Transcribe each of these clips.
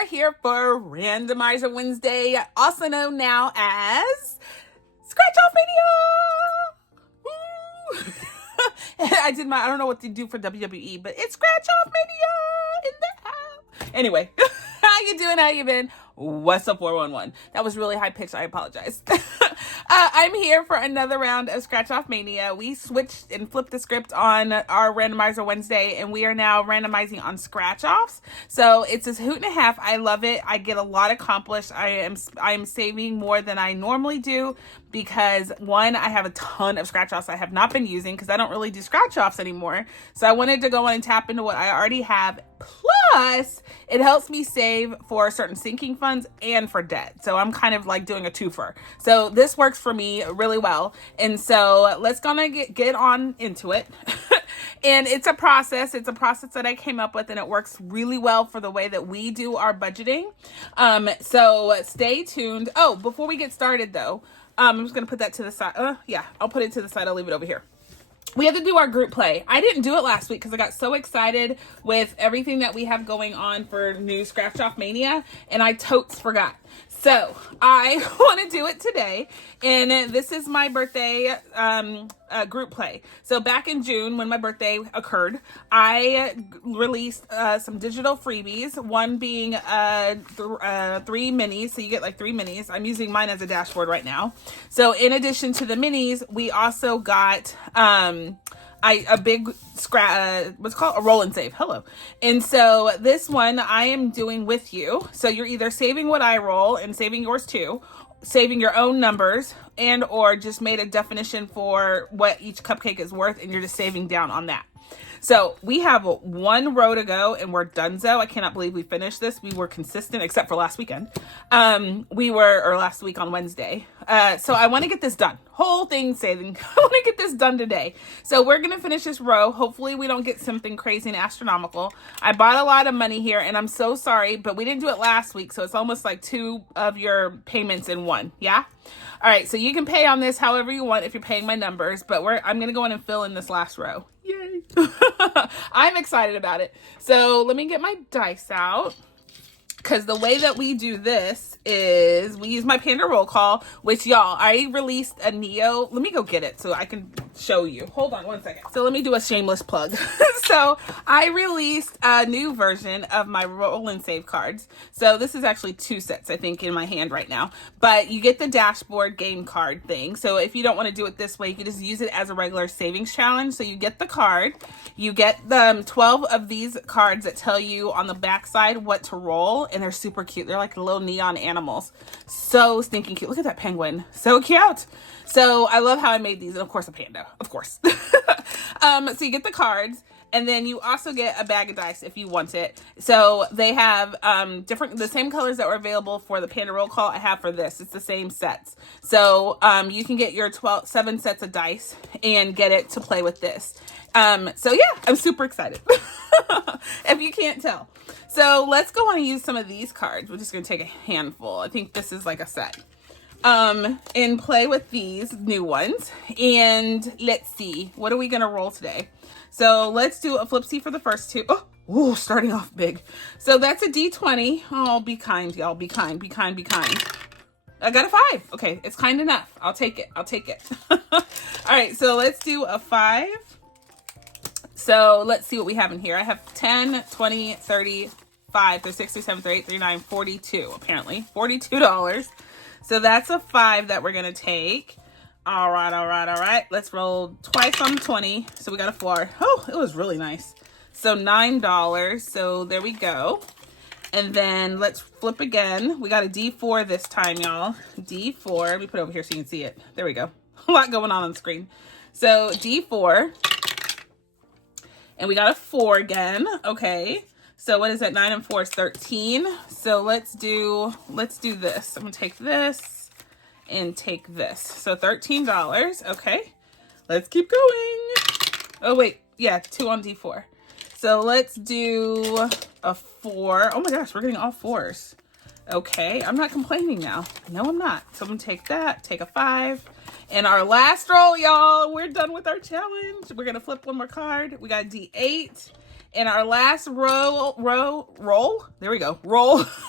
are here for Randomizer Wednesday, also known now as Scratch Off Mania. I don't know what to do for WWE, but it's Scratch Off Mania in the house. Anyway, how you doing? How you been? What's up, 411? That was really high pitched. I apologize. I'm here for another round of Scratch Off Mania. We switched and flipped the script on our Randomizer Wednesday, and we are now randomizing on scratch offs. So it's a hoot and a half. I love it. I get a lot accomplished. I am saving more than I normally do because, one, I have a ton of scratch offs I have not been using because I don't really do scratch offs anymore. So I wanted to go in and tap into what I already have. Plus, it helps me save for certain sinking funds and for debt. So I'm kind of like doing a twofer. So this works for me really well. And so let's gonna get on into it. And it's a process. It's a process that I came up with, and it works really well for the way that we do our budgeting. So stay tuned. Oh, before we get started though, I'm just gonna put that to the side. Yeah, I'll put it to the side. I'll leave it over here. We have to do our group play. I didn't do it last week because I got so excited with everything that we have going on for new Scratch Off Mania, and I totes forgot. So I want to do it today, and this is my birthday group play. So back in June, when my birthday occurred, I released some digital freebies, one being 3 minis, so you get like 3 minis. I'm using mine as a dashboard right now. So in addition to the minis, we also got a big what's called a roll and save. Hello. And so this one I am doing with you. So you're either saving what I roll and saving yours too, saving your own numbers, and or just made a definition for what each cupcake is worth, and you're just saving down on that. So we have 1 row to go, and we're donezo. I cannot believe we finished this. We were consistent, except for last weekend. Last week on Wednesday. So I want to get this done. Whole thing saving. I want to get this done today. So we're going to finish this row. Hopefully we don't get something crazy and astronomical. I bought a lot of money here, and I'm so sorry, but we didn't do it last week. So it's almost like 2 of your payments in one. Yeah? All right. So you can pay on this however you want if you're paying my numbers, but I'm going to go in and fill in this last row. Yay. I'm excited about it. So let me get my dice out, because the way that we do this is we use my Panda roll call, which y'all, I released a Neo. Let me go get it so I can show you. Hold on one second. So let me do a shameless plug. So I released a new version of my roll and save cards. So this is actually 2 sets, I think, in my hand right now. But you get the dashboard game card thing. So if you don't want to do it this way, you can just use it as a regular savings challenge. So you get the card. You get the 12 of these cards that tell you on the back side what to roll. And they're super cute. They're like little neon animals. So stinking cute. Look at that penguin. So cute. So I love how I made these. And of course, a panda. Of course. So you get the cards. And then you also get a bag of dice if you want it. So they have the same colors that were available for the Panda Roll Call I have for this. It's the same sets. So you can get your 7 sets of dice and get it to play with this. So yeah, I'm super excited. If you can't tell. So let's go on and use some of these cards. We're just going to take a handful. I think this is like a set. And play with these new ones. And let's see. What are we going to roll today? So let's do a flipsy for the first 2. Oh, starting off big. So that's a D20. Oh, be kind, y'all. Be kind, be kind, be kind. I got a 5. Okay, it's kind enough. I'll take it. I'll take it. All right, so let's do a 5. So let's see what we have in here. I have 10, 20, 30, 5, 36, 37, 38, 39, 42, apparently. $42. So that's a 5 that we're going to take. All right, all right, all right. Let's roll twice on 20. So we got a 4. Oh, it was really nice. So $9. So there we go. And then let's flip again. We got a D4 this time, y'all. D4. Let me put it over here so you can see it. There we go. A lot going on the screen. So D4. And we got a 4 again. Okay. So what is that? 9 and 4 is 13. So let's do this. I'm gonna take this and take this. So $13. Okay. Let's keep going. Oh wait, yeah, 2 on D4. So let's do a 4. Oh my gosh, we're getting all 4s. Okay, I'm not complaining now. No, I'm not. So I'm gonna take that, take a 5. And our last roll, y'all, we're done with our challenge. We're gonna flip one more card. We got a D8 And our last roll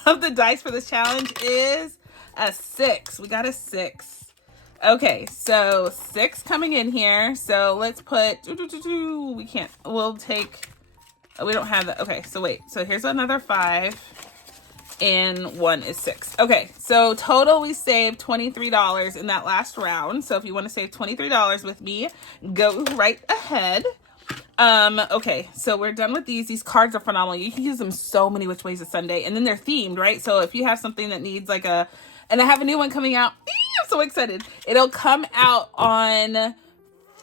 of the dice for this challenge is a 6. We got a 6. Okay, so 6 coming in here. So let's put, we can't, we'll take, we don't have that. Okay, so wait, so here's another 5 and 1 is 6. Okay, so total we saved $23 in that last round. So if you want to save $23 with me, go right ahead. Okay, so we're done with these. These cards are phenomenal. You can use them so many which ways of Sunday, and then they're themed, right? So if you have something that needs like a, and I have a new one coming out. I'm so excited. It'll come out on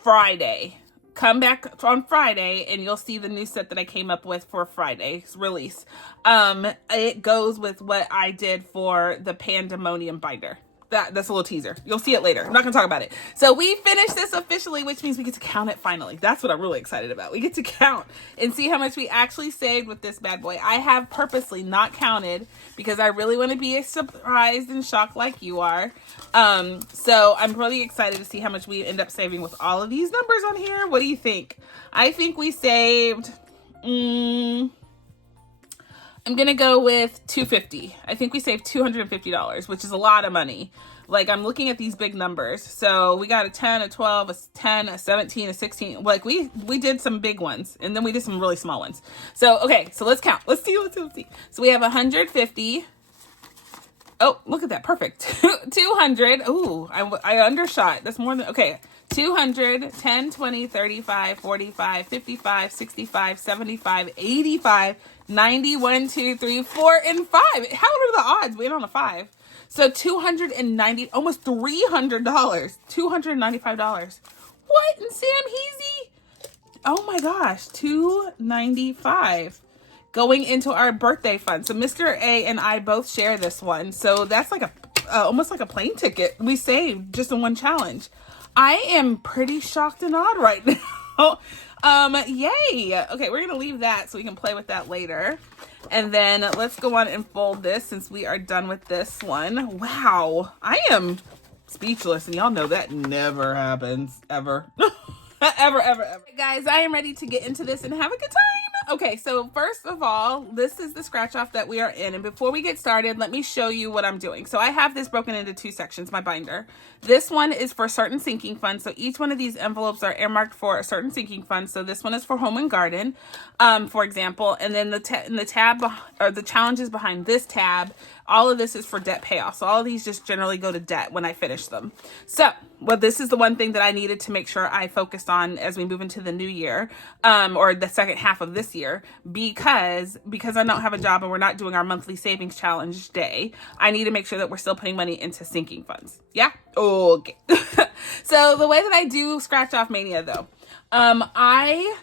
Friday. Come back on Friday and you'll see the new set that I came up with for Friday's release. It goes with what I did for the Pandemonium binder. That's a little teaser. You'll see it later. I'm not gonna talk about it. So we finished this officially, which means we get to count it finally. That's what I'm really excited about. We get to count and see how much we actually saved with this bad boy. I have purposely not counted because I really want to be surprised and shocked like you are. So I'm really excited to see how much we end up saving with all of these numbers on here. What do you think? I think we saved, I'm going to go with $250. I think we saved $250, which is a lot of money. Like, I'm looking at these big numbers. So we got a 10, a 12, a 10, a 17, a 16. Like, we did some big ones, and then we did some really small ones. So, okay, so let's count. Let's see. So we have 150. Oh, look at that. Perfect. 200. Ooh, I undershot. That's more than, okay. 200, 10, 20, 35, 45, 55, 65, 75, 85, 90, 1, 2, 3, 4, and 5. How are the odds? We hit on a 5. So $290, almost $300, $295. What in Sam Heezy? Oh my gosh, $295 going into our birthday fund. So Mr. A and I both share this one. So that's like a almost like a plane ticket we saved just in one challenge. I am pretty shocked and awed right now. Yay. Okay, we're going to leave that so we can play with that later. And then let's go on and fold this since we are done with this one. Wow, I am speechless, and y'all know that never happens, ever. ever. Guys, I am ready to get into this and have a good time. Okay, so first of all, this is the scratch off that we are in. And before we get started, let me show you what I'm doing. So I have this broken into 2 sections, my binder. This one is for certain sinking funds. So each one of these envelopes are earmarked for a certain sinking fund. So this one is for home and garden, for example. And then the tab, or the challenges behind this tab, all of this is for debt payoff. So all of these just generally go to debt when I finish them. So, well, this is the one thing that I needed to make sure I focused on as we move into the new year, or the second half of this year, because I don't have a job and we're not doing our monthly savings challenge day. I need to make sure that we're still putting money into sinking funds. Yeah? Okay. So the way that I do scratch off Mania though, I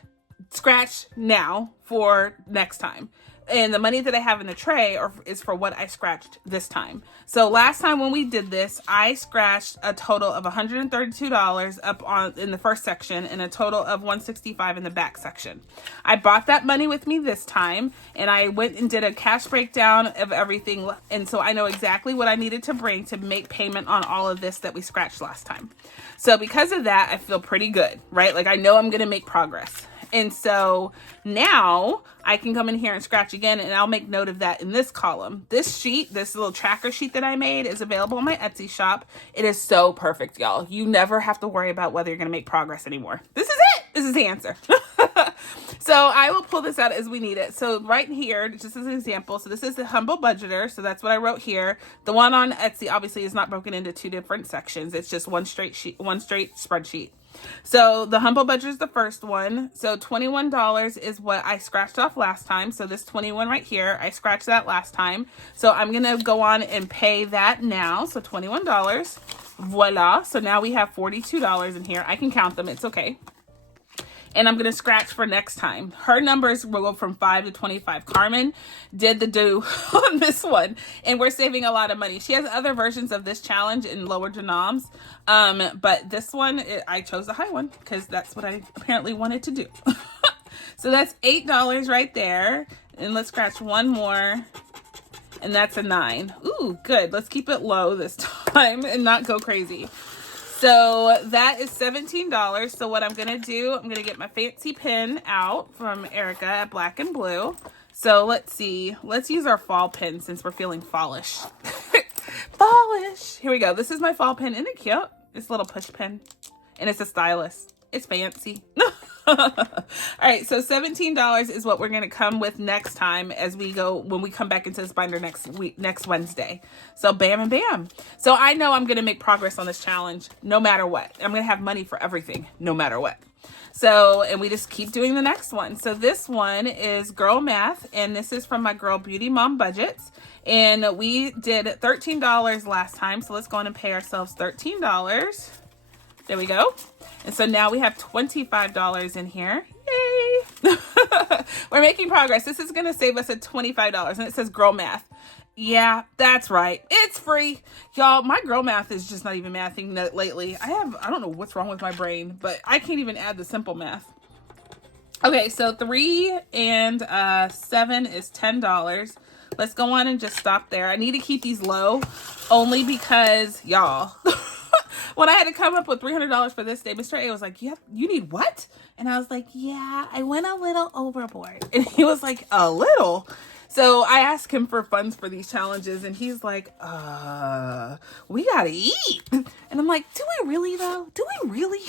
scratch now for next time. And the money that I have in the tray is for what I scratched this time. So last time when we did this, I scratched a total of $132 up in the first section and a total of $165 in the back section. I brought that money with me this time, and I went and did a cash breakdown of everything. And so I know exactly what I needed to bring to make payment on all of this that we scratched last time. So because of that, I feel pretty good, right? Like I know I'm going to make progress. And so now I can come in here and scratch again, and I'll make note of that in this column. This sheet, this little tracker sheet that I made, is available in my Etsy shop. It is so perfect, y'all. You never have to worry about whether you're going to make progress anymore. This is it. This is the answer. So I will pull this out as we need it. So right here, just as an example, so this is the Humble Budgeter. So that's what I wrote here. The one on Etsy obviously is not broken into 2 different sections. It's just one straight sheet, one straight spreadsheet. So the Humble Budget is the first one. So $21 is what I scratched off last time. So this 21 right here, I scratched that last time. So I'm going to go on and pay that now. So $21. Voila. So now we have $42 in here. I can count them. It's okay. And I'm going to scratch for next time. Her numbers will go from 5 to 25. Carmen did the do on this one, and we're saving a lot of money. She has other versions of this challenge in lower denoms, but this one, I chose the high one because that's what I apparently wanted to do. So that's $8 right there. And let's scratch one more, and that's a 9. Ooh, good. Let's keep it low this time and not go crazy. So that is $17. So what I'm going to do, I'm going to get my fancy pen out from Erica at Black and Blue. So let's see. Let's use our fall pen since we're feeling fallish. Fallish. Here we go. This is my fall pen. Isn't it cute? It's a little push pen. And it's a stylus. It's fancy. All right, so $17 is what we're going to come with next time as we go, when we come back into this binder next Wednesday. So bam and bam. So I know I'm going to make progress on this challenge no matter what. I'm going to have money for everything no matter what. So, and we just keep doing the next one. So this one is Girl Math, and this is from my girl Beauty Mom Budgets. And we did $13 last time. So let's go on and pay ourselves $13. There we go. And so now we have $25 in here. Yay! We're making progress. This is going to save us at $25. And it says Girl Math. Yeah, that's right. It's free. Y'all, my girl math is just not even mathing lately. I don't know what's wrong with my brain, but I can't even add the simple math. Okay, so 3 and 7 is $10. Let's go on and just stop there. I need to keep these low only because, y'all, when I had to come up with $300 for this day, Mr. A was like, you need what? And I was like, yeah, I went a little overboard. And he was like, a little? So I asked him for funds for these challenges, and he's like, we gotta eat. And I'm like, do we really though? Do we really?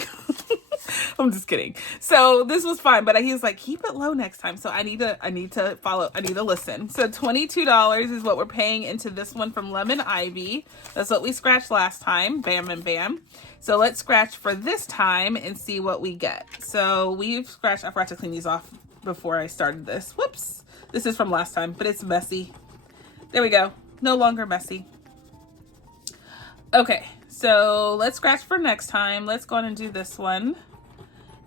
I'm just kidding. So this was fine, but he was like, keep it low next time. So I need to follow, I need to listen. So $22 is what we're paying into this one from Lemon Ivy. That's what we scratched last time. Bam and bam. So let's scratch for this time and see what we get. So we've scratched, I forgot to clean these off before I started this. Whoops. This is from last time, but it's messy. There we go. No longer messy. Okay, so let's scratch for next time. Let's go on and do this one.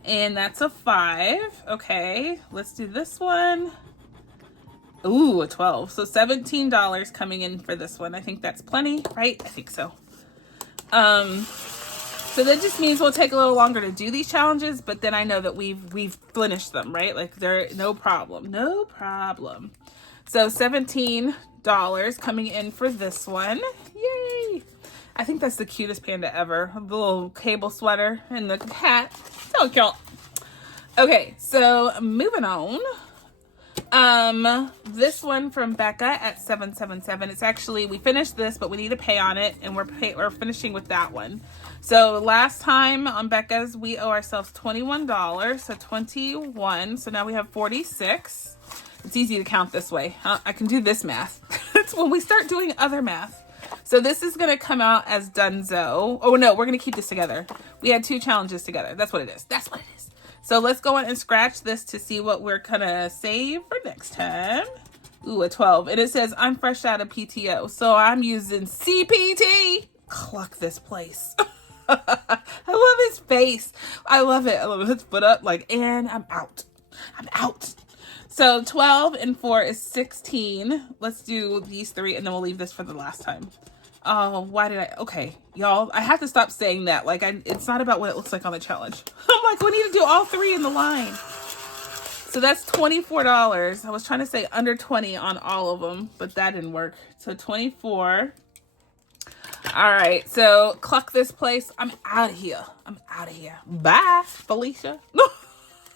And that's a 5. Okay, let's do this one. Ooh, a 12. So $17 coming in for this one. I think that's plenty, right? I think so. So that just means we'll take a little longer to do these challenges, but then I know that we've finished them, right? Like they're no problem. So $17 coming in for this one. Yay! I think that's the cutest panda ever. The little cable sweater and the hat. So cute. Okay, so moving on. This one from Becca at 777. It's actually, we finished this, but we need to pay on it, and we're finishing with that one. So last time on Becca's, we owe ourselves $21, so 21. So now we have 46. It's easy to count this way. I can do this math. It's when we start doing other math. So this is going to come out as Dunzo. Oh no, we're going to keep this together. We had 2 challenges together. That's what it is. That's what it is. So let's go on and scratch this to see what we're going to save for next time. Ooh, a 12. And it says, I'm fresh out of PTO. So I'm using CPT. Cluck this place. I love his face. I love it. I love his foot up like, and I'm out. I'm out. So 12 and 4 is 16. Let's do these 3 and then we'll leave this for the last time. Oh, why did I? Okay, y'all, I have to stop saying that. Like, it's not about what it looks like on the challenge. I'm like, we need to do all 3 in the line. So that's $24. I was trying to say under 20 on all of them, but that didn't work. So 24. All right, so cluck this place. I'm out of here. Bye, Felicia.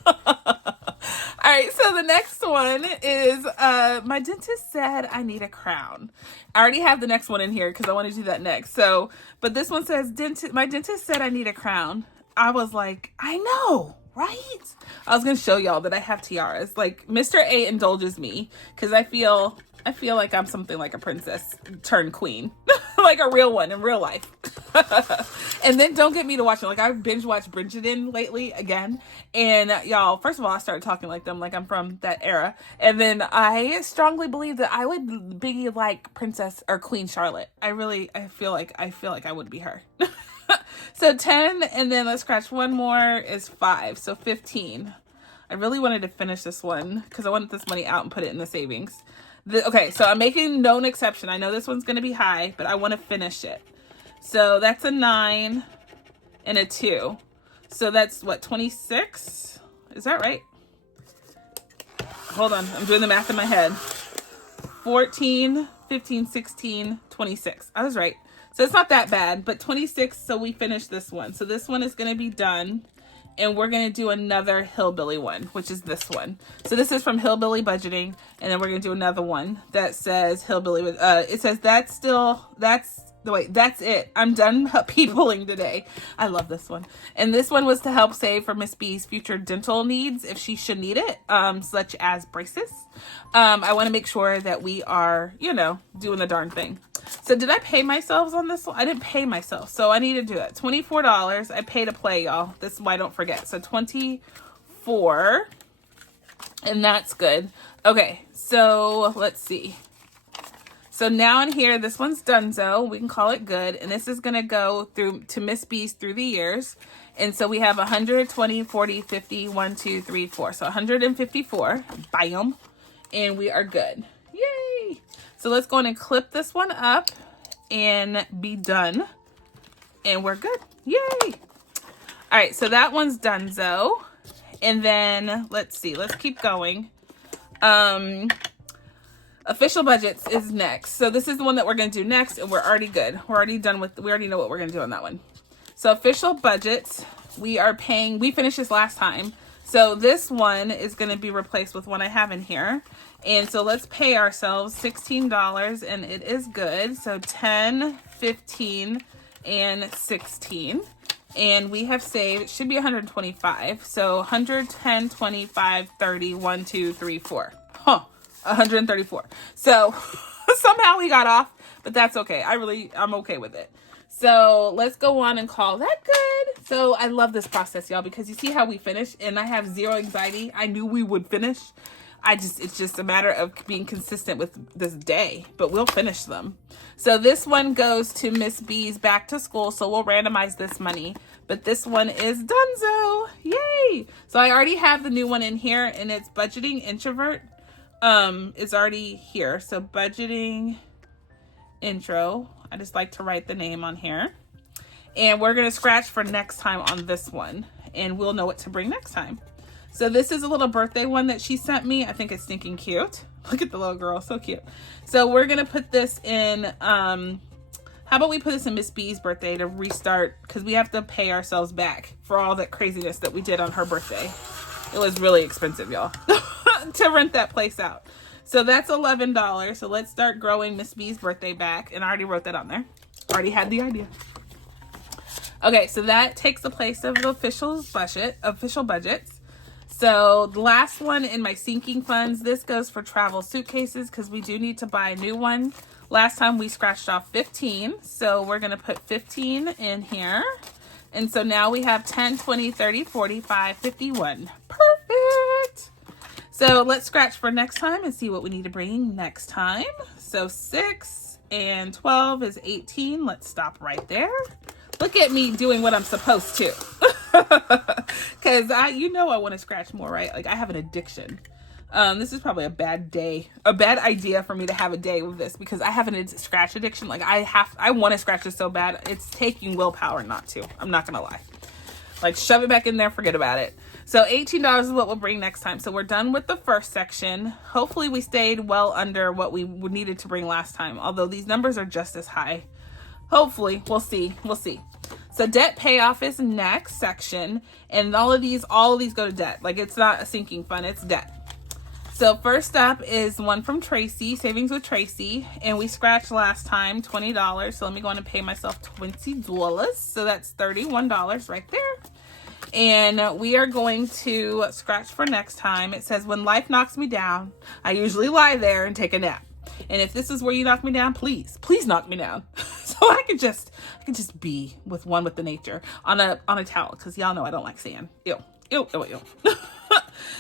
All right, so the next one is my dentist said I need a crown. I already have the next one in here because I want to do that next. So, but this one says my dentist said I need a crown. I was like, I know, right? I was gonna show y'all that I have tiaras. Like Mr. A indulges me because I feel like I'm something like a princess turned queen, like a real one in real life. And then don't get me to watch it. Like I binge watched Bridgerton lately again. And y'all, first of all, I started talking like them, like I'm from that era. And then I strongly believe that I would be like Princess or Queen Charlotte. I feel like I would be her. So 10, and then let's scratch one more is 5. So 15. I really wanted to finish this one because I wanted this money out and put it in the savings. Okay, so I'm making known exception. I know this one's going to be high, but I want to finish it. So that's a 9 and a 2. So that's what, 26? Is that right? Hold on, I'm doing the math in my head. 14, 15, 16, 26. I was right. So it's not that bad, but 26, so we finished this one. So this one is going to be done, and we're going to do another Hillbilly one, which is this one. So this is from Hillbilly Budgeting, and then we're going to do another one that says Hillbilly, it says that's it. I'm done peopling today. I love this one. And this one was to help save for Miss B's future dental needs if she should need it, such as braces. I want to make sure that we are, you know, doing the darn thing. So did I pay myself on this one? I didn't pay myself, so I need to do it. $24. I pay to play, y'all. This is why I don't forget. So 24, and that's good. Okay, so let's see. So now in here, this one's donezo. We can call it good. And this is going to go through to Miss B's through the years. And so we have 100, 20, 40, 50, 1, 2, 3, 4. So 154. Bam. And we are good. Yay. So let's go in and clip this one up and be done. And we're good. Yay. All right. So that one's donezo. And then let's see. Let's keep going. Official budgets is next. So this is the one that we're going to do next, and we're already good. We're already done with, we already know what we're going to do on that one. So official budgets, we are paying, we finished this last time. So this one is going to be replaced with one I have in here. And so let's pay ourselves $16, and it is good. So 10, 15, and 16. And we have saved, it should be 125. So 110, 25, 30, 1, 2, 3, 4. Huh. 134. So somehow we got off, but that's okay. I'm okay with it. So let's go on and call that good. So I love this process, y'all, because you see how we finish, and I have zero anxiety. I knew we would finish. It's just a matter of being consistent with this day, but we'll finish them. So this one goes to Miss B's back to school. So we'll randomize this money, but this one is donezo. Yay. So I already have the new one in here, and it's Budgeting Introvert. It's already here. So budgeting intro. I just like to write the name on here, and we're going to scratch for next time on this one, and we'll know what to bring next time. So this is a little birthday one that she sent me. I think it's stinking cute. Look at the little girl. So cute. So we're going to put this in, how about we put this in Miss B's birthday to restart, because we have to pay ourselves back for all that craziness that we did on her birthday. It was really expensive, y'all. To rent that place out. So that's $11. So let's start growing Miss B's birthday back. And I already wrote that on there. Already had the idea. Okay, so that takes the place of the official budgets. So the last one in my sinking funds, this goes for travel suitcases, because we do need to buy a new one. Last time we scratched off 15. So we're going to put 15 in here. And so now we have 10, 20, 30, 45, 51. Perfect. So let's scratch for next time and see what we need to bring next time. So 6 and 12 is 18. Let's stop right there. Look at me doing what I'm supposed to. Because I want to scratch more, right? Like I have an addiction. This is probably a bad idea for me to have a day with this, because I have a scratch addiction. Like I want to scratch this so bad. It's taking willpower not to. I'm not going to lie. Like shove it back in there, forget about it. So $18 is what we'll bring next time. So we're done with the first section. Hopefully we stayed well under what we needed to bring last time. Although these numbers are just as high. Hopefully, we'll see. We'll see. So debt payoff is next section. And all of these go to debt. Like it's not a sinking fund, it's debt. So first up is one from Tracy, Savings with Tracy. And we scratched last time, $20. So let me go on and pay myself $20. So that's $31 right there. And we are going to scratch for next time. It says, when life knocks me down, I usually lie there and take a nap. And if this is where you knock me down, please knock me down. So I can just be with the nature on a towel. Cause y'all know I don't like sand. Ew.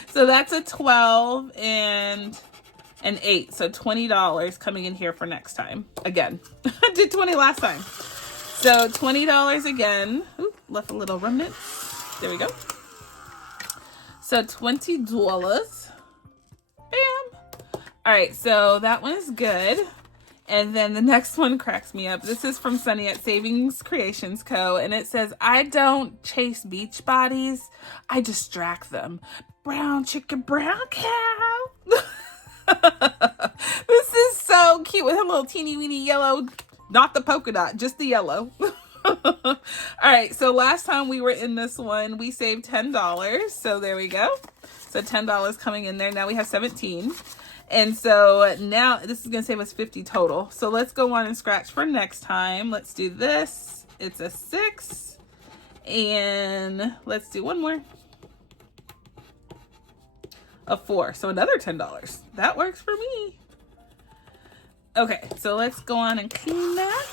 So that's a 12 and an 8. So $20 coming in here for next time. Again, I did 20 last time. So $20 again. Ooh, left a little remnant. There we go. So $20. Bam. All right, so that one is good. And then the next one cracks me up. This is from Sunny at Savings Creations Co. And it says, I don't chase beach bodies. I distract them. Brown chicken, brown cow. This is so cute with her little teeny weeny yellow Not the polka dot, just the yellow. All right, so last time we were in this one, we saved $10. So there we go. So $10 coming in there. Now we have 17. And so now this is going to save us 50 total. So let's go on and scratch for next time. Let's do this. It's a 6. And let's do one more. A 4. So another $10. That works for me. Okay, so let's go on and clean that.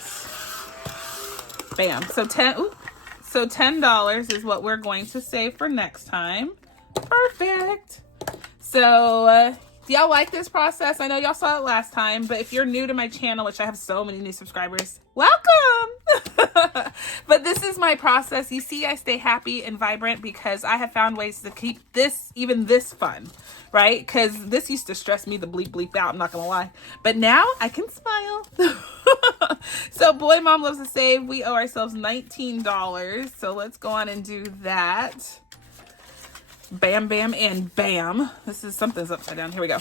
Bam. So $10 is what we're going to save for next time. Perfect. So do y'all like this process? I know y'all saw it last time, but if you're new to my channel, which I have so many new subscribers, welcome. But this is my process. You see, I stay happy and vibrant because I have found ways to keep this, even this fun, right? Because this used to stress me the bleep out, I'm not gonna lie. But now I can smile. So Boy Mom Loves to Save, we owe ourselves $19. So let's go on and do that. Bam, bam, and bam. This is something's upside down. Here we go.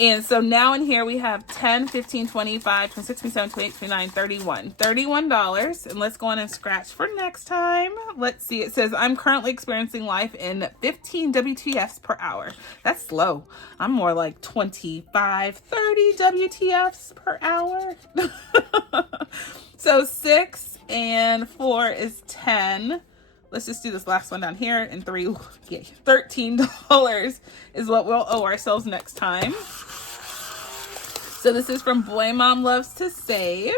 And so now in here we have 10, 15, 25, 26, 27, 28, 29, 31. $31. And let's go on and scratch for next time. Let's see. It says, I'm currently experiencing life in 15 WTFs per hour. That's slow. I'm more like 25, 30 WTFs per hour. So 6 and 4 is 10. Let's just do this last one down here. And $13 is what we'll owe ourselves next time. So this is from Boy Mom Loves to Save.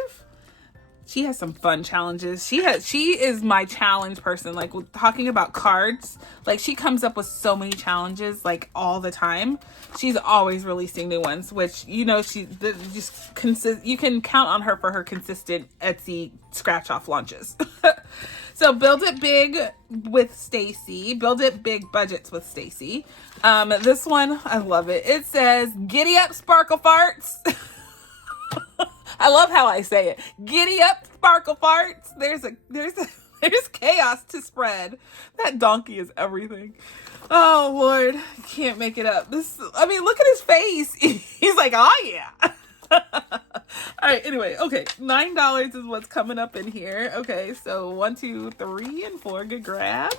She has some fun challenges. She is my challenge person. Like with talking about cards, like she comes up with so many challenges like all the time. She's always releasing new ones, which you know you can count on her for her consistent Etsy scratch off launches. So build it big with Stacy. Build it big budgets with Stacy. This one, I love it. It says, "Giddy up, sparkle farts." I love how I say it. Giddy up, sparkle farts. There's chaos to spread. That donkey is everything. Oh Lord, can't make it up. I mean, look at his face. He's like, oh yeah. All right, anyway, okay, $9 is what's coming up in here. Okay, so 1, 2, 3, and 4, good grab.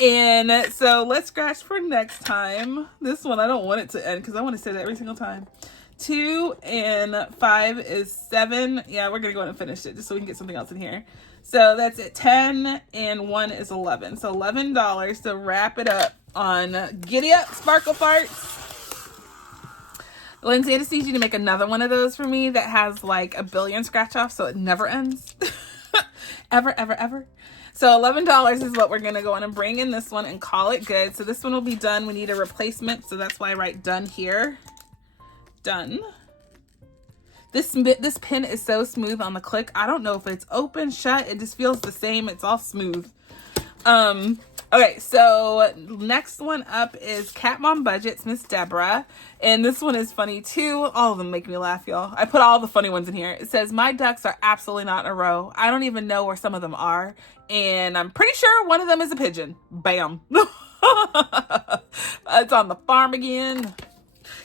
And so let's scratch for next time. This one, I don't want it to end because I want to say that every single time. 2 and 5 is 7. Yeah, we're gonna go ahead and finish it just so we can get something else in here. So that's it. 10 and 1 is 11. So $11 to wrap it up on Giddy Up Sparkle Farts. Lindsay, I just need you to make another one of those for me that has like a billion scratch offs so it never ends. Ever, ever, ever. So $11 is what we're going to go on and bring in this one and call it good. So this one will be done. We need a replacement. So that's why I write done here. Done. This pin is so smooth on the click. I don't know if it's open, shut. It just feels the same. It's all smooth. Okay, so next one up is CatMOmBudgets, Miss Deborah. And this one is funny too. All of them make me laugh, y'all. I put all the funny ones in here. It says, my ducks are absolutely not in a row. I don't even know where some of them are. And I'm pretty sure one of them is a pigeon. Bam. It's on the farm again.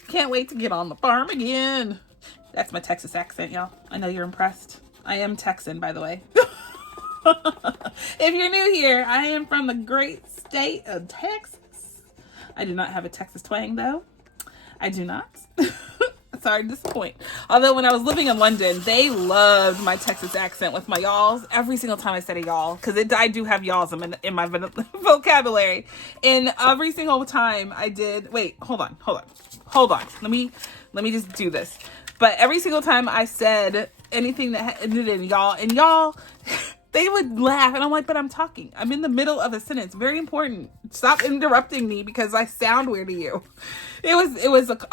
Can't wait to get on the farm again. That's my Texas accent, y'all. I know you're impressed. I am Texan, by the way. If you're new here, I am from the great state of Texas. I do not have a Texas twang, though. I do not. Sorry to disappoint. Although when I was living in London, they loved my Texas accent with my y'alls. Every single time I said a y'all, because I do have y'alls in my vocabulary. And every single time I did, wait, hold on. Let me just do this. But every single time I said anything that ended in y'all, and y'all, they would laugh. And I'm like, but I'm talking. I'm in the middle of a sentence. Very important. Stop interrupting me because I sound weird to you. I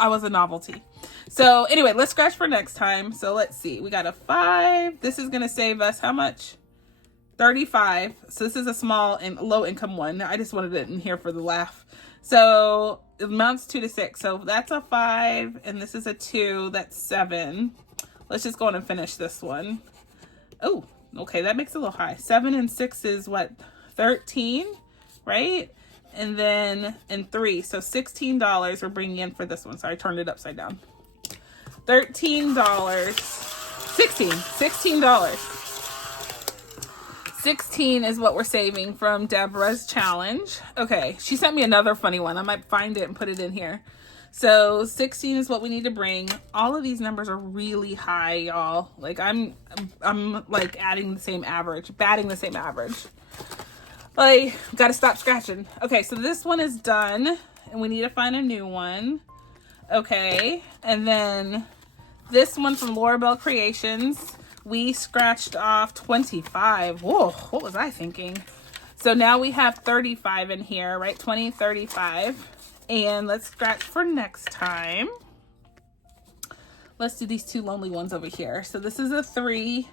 was a novelty. So anyway, let's scratch for next time. So let's see. We got a 5. This is going to save us how much? 35. So this is a small and low income one. I just wanted it in here for the laugh. So it amounts 2 to 6. So that's a 5 and this is a 2. That's 7. Let's just go on and finish this one. Oh, okay. That makes it a little high. 7 and 6 is what? 13, right? And then and 3. So $16 we're bringing in for this one. Sorry, I turned it upside down. $13 $16. 16 is what we're saving from Deborah's challenge. Okay, she sent me another funny one. I might find it and put it in here. So 16 is what we need to bring. All of these numbers are really high, y'all. Like I'm like batting the same average. Like, gotta stop scratching. Okay, so this one is done and we need to find a new one. Okay, and then this one from Laura Bell Creations. We scratched off 25. Whoa, what was I thinking? So now we have 35 in here, right? 20, 35. And let's scratch for next time. Let's do these two lonely ones over here. So this is a 3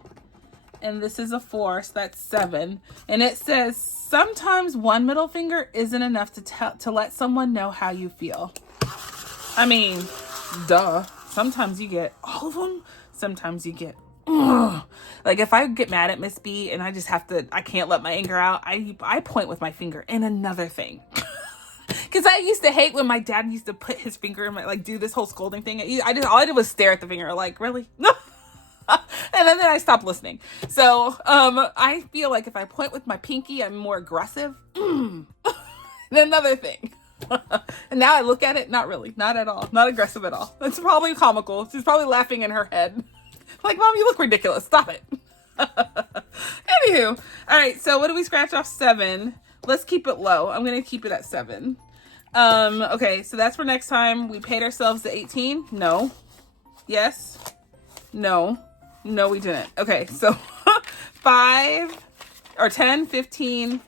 and this is a 4, so that's 7. And it says, sometimes one middle finger isn't enough to let someone know how you feel. I mean, duh. Sometimes you get all of them. Sometimes you get like if I get mad at Miss B and I just have to, I can't let my anger out, I point with my finger in another thing. Because I used to hate when my dad used to put his finger in my, like, do this whole scolding thing. All I did was stare at the finger, like, really? And then I stopped listening. So I feel like if I point with my pinky, I'm more aggressive. Another thing. And now I look at it, not really, not at all, not aggressive at all. It's probably comical. She's probably laughing in her head. Like, Mom, you look ridiculous. Stop it. Anywho. All right. So what do we scratch off? 7. Let's keep it low. I'm going to keep it at 7. Okay. So that's for next time. We paid ourselves the 18. No. Yes. No. No, we didn't. Okay. So 5 or 10, 15,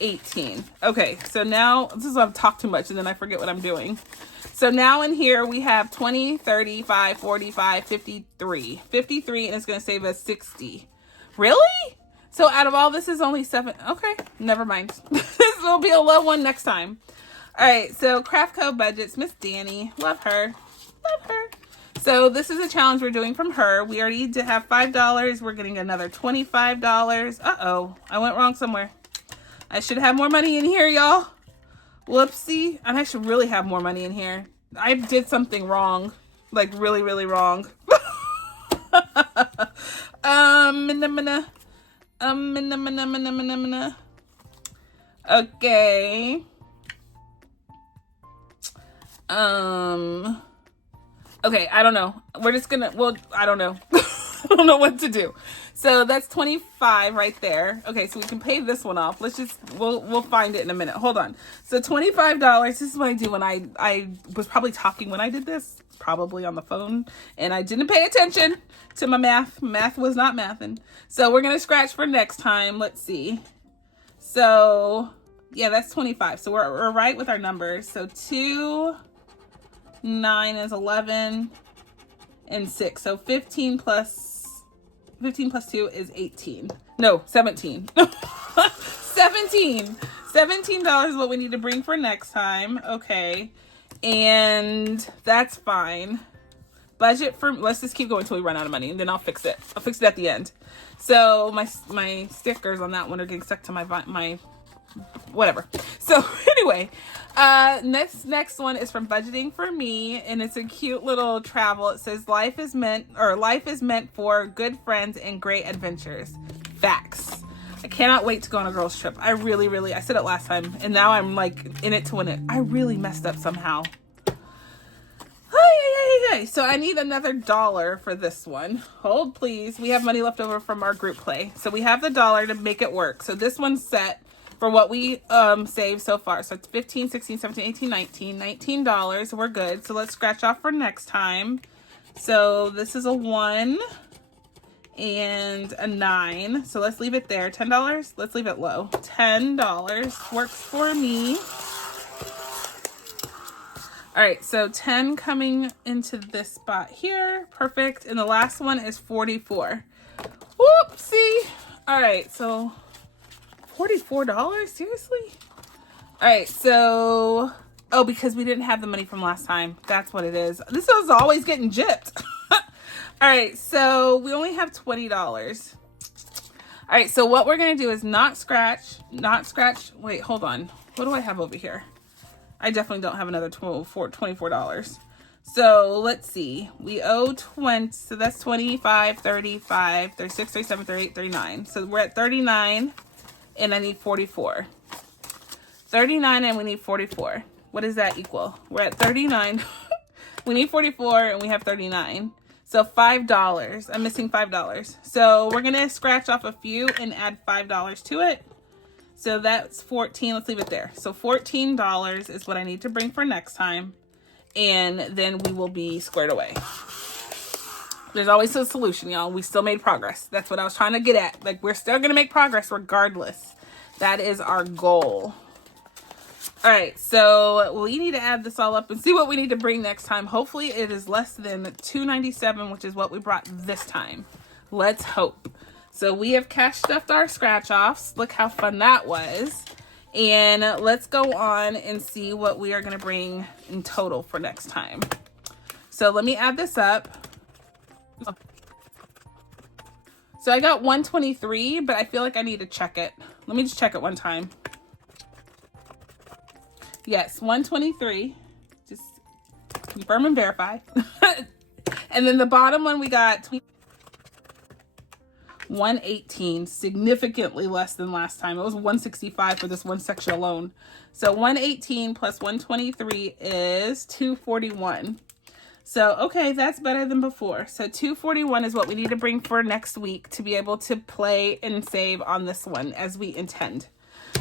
18. Okay. So now this is, I've talked too much and then I forget what I'm doing. So now in here we have 20, 35, 45, 53. 53 and it's going to save us 60. Really? So out of all this is only 7. Okay, never mind. This will be a low one next time. All right, so Craft Co Budgets, Miss Danny. Love her. Love her. So this is a challenge we're doing from her. We already need to have $5. We're getting another $25. Uh-oh, I went wrong somewhere. I should have more money in here, y'all. Whoopsie. And I should really have more money in here. I did something wrong. Like really, really wrong. Okay. Okay, I don't know. We're just gonna, well, I don't know. I don't know what to do. So that's 25 right there. Okay, so we can pay this one off. Let's just, we'll find it in a minute. Hold on. So $25, this is what I do when I was probably talking when I did this, probably on the phone, and I didn't pay attention to my math. Math was not mathing. So we're going to scratch for next time. Let's see. So yeah, that's 25. So we're right with our numbers. So 2, 9 is 11, and 6. So 15 plus 2 is 18. No, 17. 17. $17 is what we need to bring for next time. Okay. And that's fine. Budget for, let's just keep going until we run out of money and then I'll fix it. I'll fix it at the end. So my stickers on that one are getting stuck to my whatever. So anyway, next one is from Budgeting for Me, and it's a cute little travel. It says life is meant for good friends and great adventures. Facts. I cannot wait to go on a girls trip. I really, I said it last time and now I'm like in it to win it. I really messed up somehow. So I need another $1 for this one. Hold please. We have money left over from our group play. So we have the $1 to make it work. So this one's set for what we saved so far. So it's 15, 16, 17, 18, 19. $19. We're good. So let's scratch off for next time. So this is a 1 and a 9. So let's leave it there. $10. Let's leave it low. $10 works for me. All right, so 10 coming into this spot here. Perfect. And the last one is 44. Whoopsie. All right, so $44? Seriously? All right, so, oh, because we didn't have the money from last time. That's what it is. This is always getting gypped. All right, so we only have $20. All right, so what we're going to do is not scratch. Wait, hold on. What do I have over here? I definitely don't have another $24. So let's see. We owe 20, so that's 25, 35, 36, 37, 38, 39. So we're at 39 and I need 44. 39 and we need 44. What does that equal? We're at 39. We need 44 and we have 39. So $5. I'm missing $5. So we're going to scratch off a few and add $5 to it. So that's 14. Let's leave it there. So $14 is what I need to bring for next time. And then we will be squared away. There's always a solution, y'all. We still made progress. That's what I was trying to get at. Like, we're still going to make progress regardless. That is our goal. All right, so we need to add this all up and see what we need to bring next time. Hopefully it is less than $297, which is what we brought this time. Let's hope. So we have cash stuffed our scratch offs. Look how fun that was. And let's go on and see what we are going to bring in total for next time. So let me add this up. So I got 123, but I feel like I need to check it. Let me just check it one time. Yes, 123. Just confirm and verify. And then the bottom one we got 118, significantly less than last time. It was 165 for this one section alone. So 118 plus 123 is 241. So, okay, that's better than before. So 241 is what we need to bring for next week to be able to play and save on this one as we intend.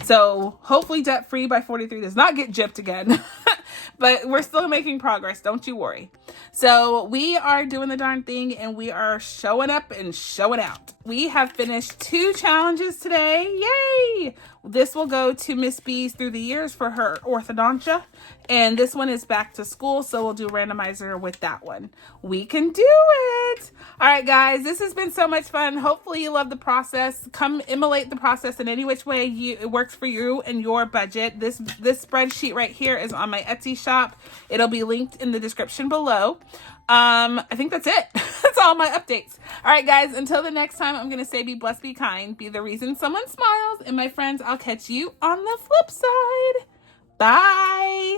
So hopefully debt free by 43 does not get gypped again, but we're still making progress. Don't you worry. So we are doing the darn thing and we are showing up and showing out. We have finished 2 challenges today. Yay! This will go to Miss B's through the years for her orthodontia. And this one is back to school, so we'll do randomizer with that one. We can do it. All right, guys, this has been so much fun. Hopefully you love the process. Come emulate the process in any which way it works for you and your budget. This spreadsheet right here is on my Etsy shop. It'll be linked in the description below. I think that's it. That's all my updates. All right, guys, until the next time, I'm going to say be blessed, be kind, be the reason someone smiles. And my friends, I'll catch you on the flip side. Bye.